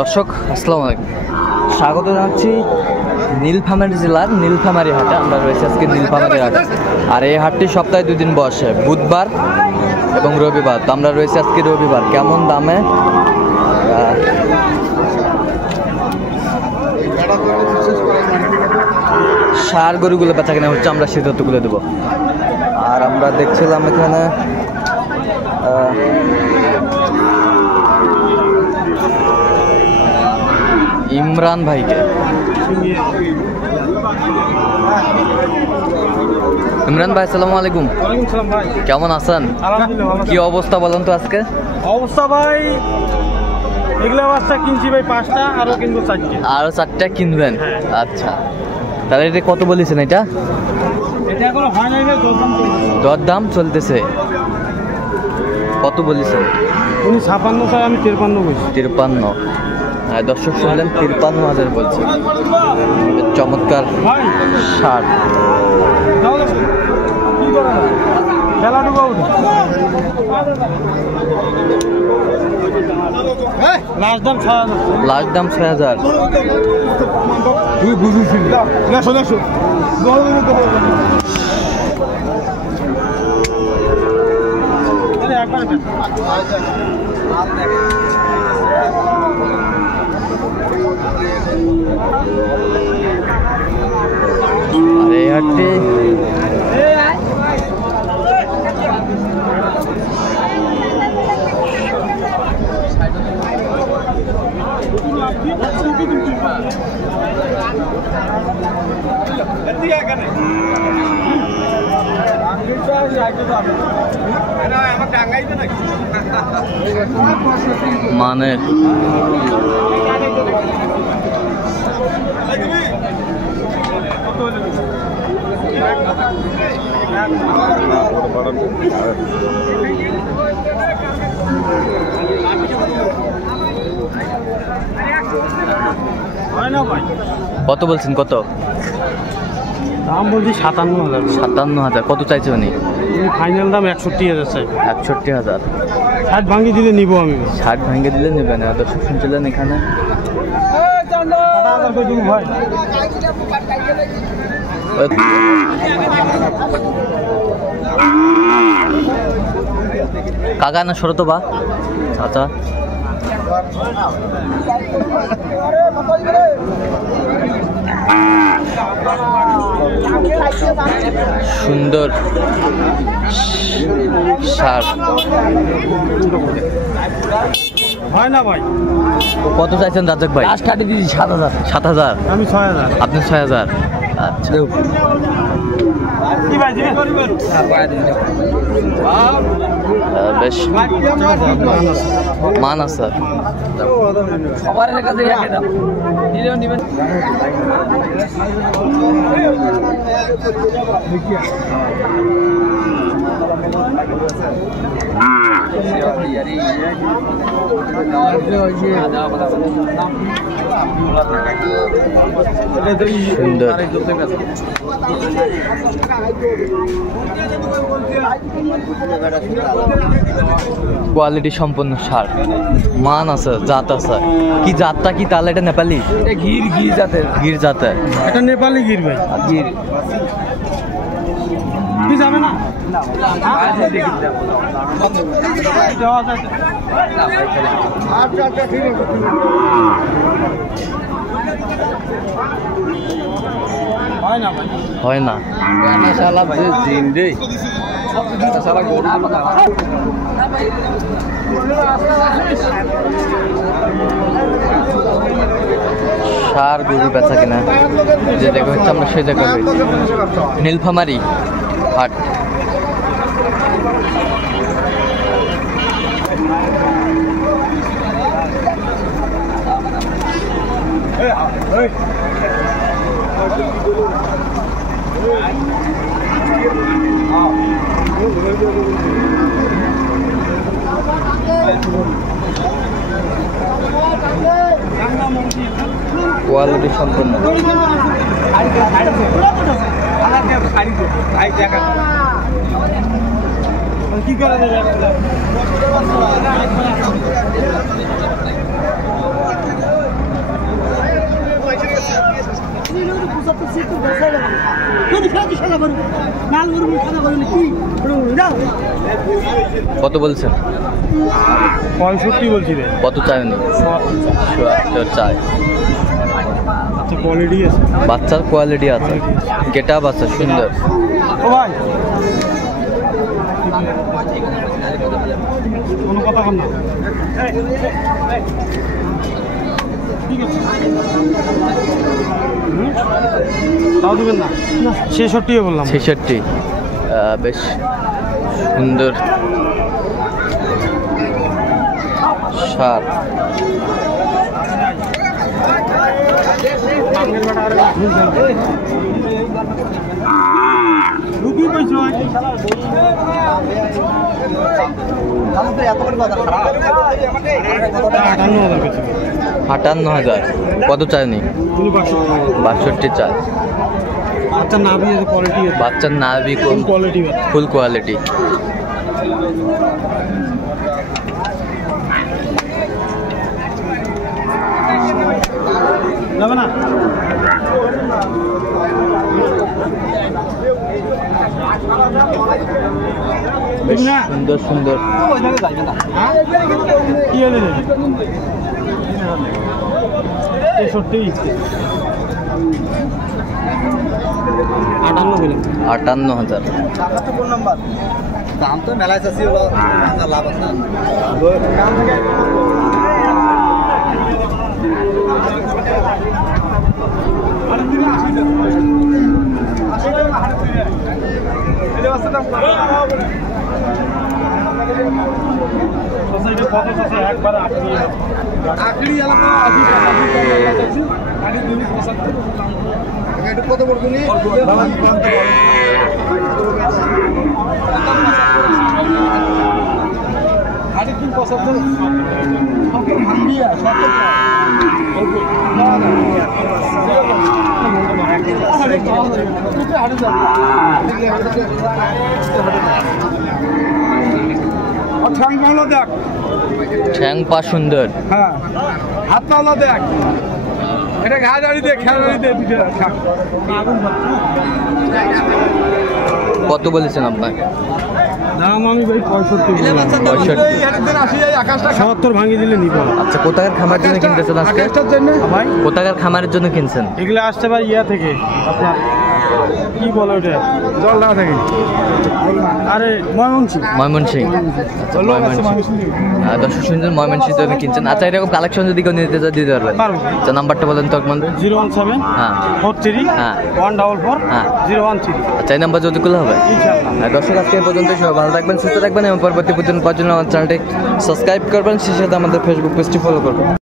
দর্শক আসসালামু আলাইকুম, স্বাগত জানাচ্ছি নীলফামারী জেলার নীলফামারী হাটে। আমরা রয়েছি আজকে নীলফামারী হাটে, আর এই হাটটি সপ্তাহে 2 দিন বসে, বুধবার এবং রবিবার। তো আমরা রয়েছি আজকে রবিবার। কেমন দামে সার গরুগুলো বেচা কেনা হচ্ছে আমরা সে তথ্যগুলো দেবো। আর আমরা দেখছিলাম এখানে ইমরান ভাইকে। ইমরান ভাই আসসালামু আলাইকুম। কেমন আছেন? কি অবস্থা বলেন তো আজকে? অবস্থা ভাই এগুলা বাচ্চা কিনছি ভাই 5টা, আরো কিনবো 4টা। আরো 4টা কিনবেন? আচ্ছা, তাহলে এটা কত বলেছেন? এটা এখনো হয় নাই, দরদাম চলতেছে। কত বলেছেন? উনি 56 চাই, আমি 53 বলছি। 53। দর্শক শুনলেন 53,000 বলছে। চমৎকার সার। লাস্ট দাম 6,000। তুই বুঝেছিস না? শোনা শোন, আরে হাটে মানে কত বলছেন? কত দাম বলছি? 57,000। 57,000। কত চাইছে উনি? ফাইনাল দাম 61,000 চাই। 61,000। 60 ভাঙিয়ে দিলে নিব আমি। 60 ভেঙে দিলে নেবেন? দর্শক শুনছিলেন এখানে কাকা না সরতো বা আচ্ছা। সুন্দর সার। হয় না ভাই? কত চাইছেন রাজাক ভাই? 7,000। আমি 6,000। আপনি 6,000। আচ্ছা, বেশ মান আছে। সুন্দর কোয়ালিটি সম্পন্ন সার, মান আছে, জাত আছে। কি জাতটা কি? তাহলে এটা নেপালি? গির জাতের। গির জাতের? এটা নেপালি গির ভাই। গির কি যাবে না? হয় না ভাই, হয় না। সার গরু বেচা কিনা যে জায়গা হচ্ছে আমরা সেই জায়গায় নীলফামারী হাট। কোয়ালিটি সম্পন্ন। কি করা যাবে? কত বলছেন? 65 বলছি রে। কত চায়নি? 74 চায়। আচ্ছা কোয়ালিটি আছে, বাচ্চার কোয়ালিটি আছে, গেট আপ আছে সুন্দর। ও ভাই কোনো কথা বল না। ঠিক আছে তাও দেবেন না? 66 বললাম। 66 বেশ সুন্দর সার। রুগী পাইছো 58,000। কত চায়নি? 62 চায়। আচ্ছা নাভি কোয়ালিটি, বাচ্চার নাভি কোয়ালিটি, ফুল কোয়ালিটি। যাবে না? বেশ সুন্দর সুন্দর। কি হলে 63 58,000। দাম তো মেলায় চাষি লাভ আছে। কত পড়বে? ঠ্যাং পা সুন্দর। হ্যাঁ হাত পাওয়া দেখ, এটা ঘা দাঁড়ি দে, খেলা দাঁড়ি দে। কত বলেছেন আপনার? দাম আমি ভাই 65। 70 ভাঙিয়ে দিলে নিব। আচ্ছা কোথাকার খামারের জন্য কিনতেছেন আজকে? ভাই কোথাকার খামারের জন্য কিনছেন? এগুলো আসছে ভাই ইয়া থেকে, আপনার কি বলে ওটা, জলডা থেকে। আরে ময়মনসিংহ। দর্শক শুনছেন ময়মনসিংহ জন্য কিনছেন। আচ্ছা এরকম কালেকশন যদি কেউ নিতে চায় দিতে পারবেন? পারবো। আচ্ছা নাম্বারটা বলেন তো আপনাদের। 017 হ্যাঁ 43 হ্যাঁ 144 হ্যাঁ 013। আচ্ছা এই নাম্বার যদি খুলে হবে। ইনশাআল্লাহ। দর্শক আজকে এই পর্যন্ত, সবাই ভালো থাকবেন, সুস্থ থাকবেন এবং পরবর্তী পর্যন্ত পাওয়ার জন্য আমার চ্যানেলটি সাবস্ক্রাইব করবেন, সেই সাথে আমাদের ফেসবুক পেজটি ফলো করবেন।